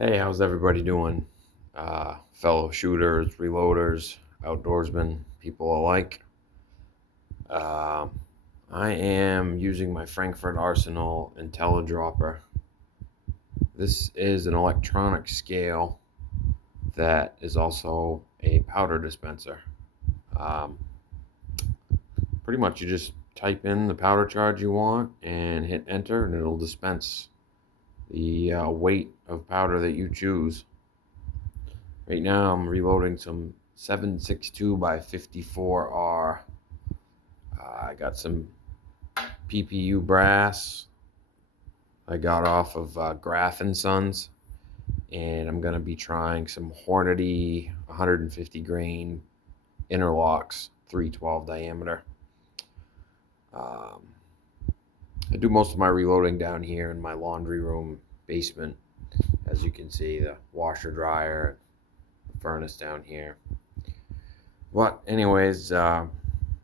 Hey, how's everybody doing? Fellow shooters, reloaders, outdoorsmen, people alike. Uh, I am using my Frankford Arsenal Intellidroper. This is an electronic scale that is also a powder dispenser. Um, Pretty much, you just type in the powder charge you want and hit enter, and it'll dispense the weight of powder that you choose. Right now, I'm reloading some 7.62 by 54R. I got some PPU brass I got off of Graff and Sons, and I'm gonna be trying some Hornady 150 grain interlocks, 312 diameter. Um, I do most of my reloading down here in my laundry room basement. As you can see, the washer dryer, the furnace down here. But anyways, I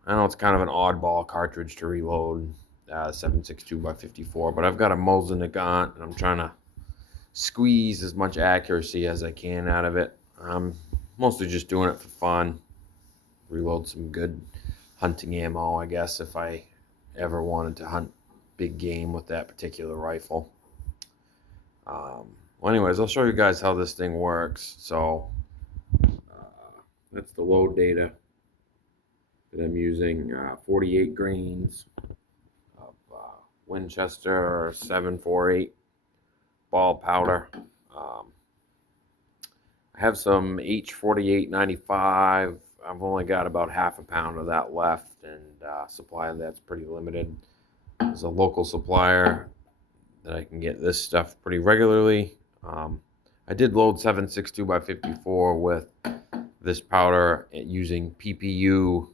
know it's kind of an oddball cartridge to reload, 7.62 by 54, but I've got a Mosin Nagant, and I'm trying to squeeze as much accuracy as I can out of it. I'm mostly just doing it for fun. Reload some good hunting ammo, I guess, if I ever wanted to hunt big game with that particular rifle. Well, anyways, I'll show you guys how this thing works. So that's the load data that I'm using. 48 grains of Winchester 748 ball powder. I have some H4895. I've only got about half a pound of that left, and supply of that's pretty limited. There's a local supplier that I can get this stuff pretty regularly. I did load 7.62 by 54 with this powder using PPU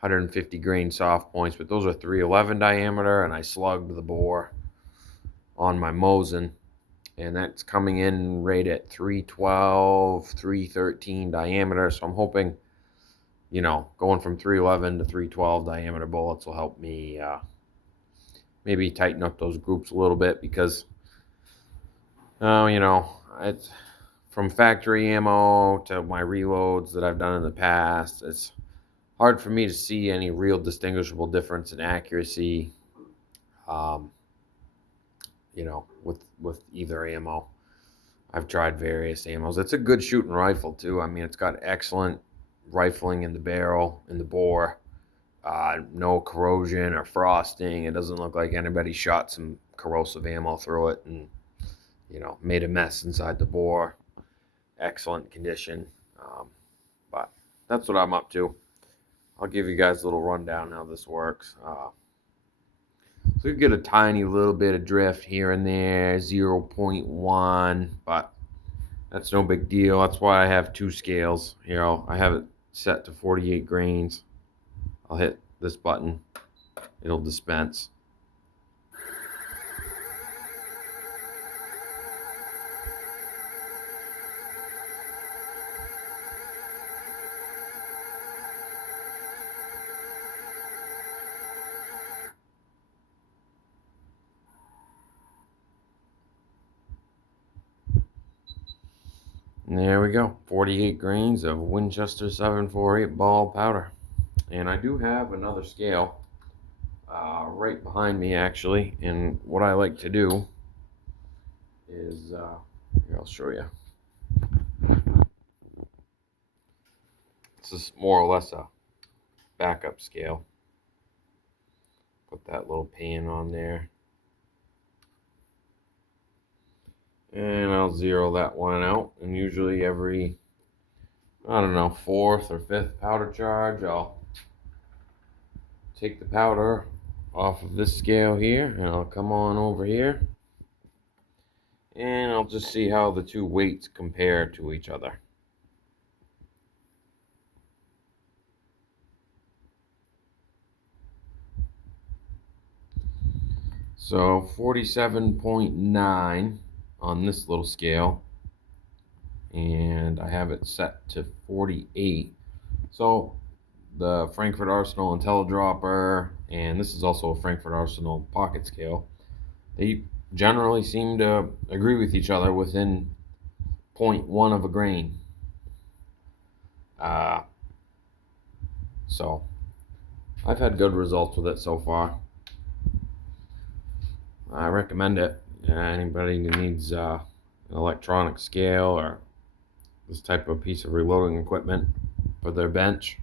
150 grain soft points, but those are 311 diameter, and I slugged the bore on my Mosin, and that's coming in right at 312, 313 diameter. So I'm hoping, going from 311 to 312 diameter bullets will help me maybe tighten up those groups a little bit, because it's from factory ammo to my reloads that I've done in the past. It's hard for me to see any real distinguishable difference in accuracy, um, with either ammo. I've tried various ammos. It's a good shooting rifle too. I mean, it's got excellent rifling in the barrel, in the bore. No corrosion or frosting. It doesn't look like anybody shot some corrosive ammo through it and made a mess inside the bore. Excellent condition. But that's what I'm up to. I'll give you guys a little rundown how this works. So you get a tiny little bit of drift here and there, 0.1, but that's no big deal. That's why I have two scales. I have it set to 48 grains. I'll hit this button. It'll dispense. And there we go, 48 grains of Winchester 748 ball powder. And I do have another scale right behind me, actually. And what I like to do is, here, I'll show you. This is more or less a backup scale. Put that little pan on there. And I'll zero that one out. And usually every, I don't know, fourth or fifth powder charge, I'll take the powder off of this scale here, and I'll come on over here, and I'll just see how the two weights compare to each other. So 47.9 on this little scale, and I have it set to 48. So the Frankford Arsenal Intellidroper, and this is also a Frankford Arsenal pocket scale, they generally seem to agree with each other within 0.1 of a grain. So I've had good results with it so far. I recommend it. Anybody who needs an electronic scale or this type of piece of reloading equipment for their bench.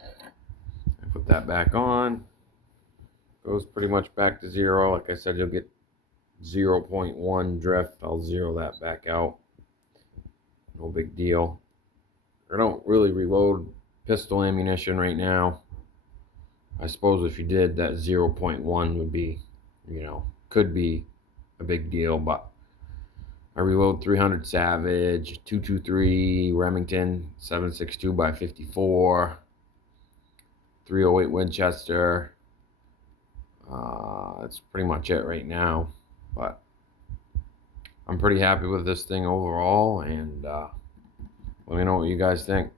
I put that back on. Goes pretty much back to zero. Like I said, you'll get 0.1 drift. I'll zero that back out. No big deal. I don't really reload pistol ammunition right now. I suppose if you did, that 0.1 would be, could be a big deal, but I reload 300 Savage, 223 Remington, 7.62 by 54, 308 Winchester. That's pretty much it right now, but I'm pretty happy with this thing overall, and let me know what you guys think.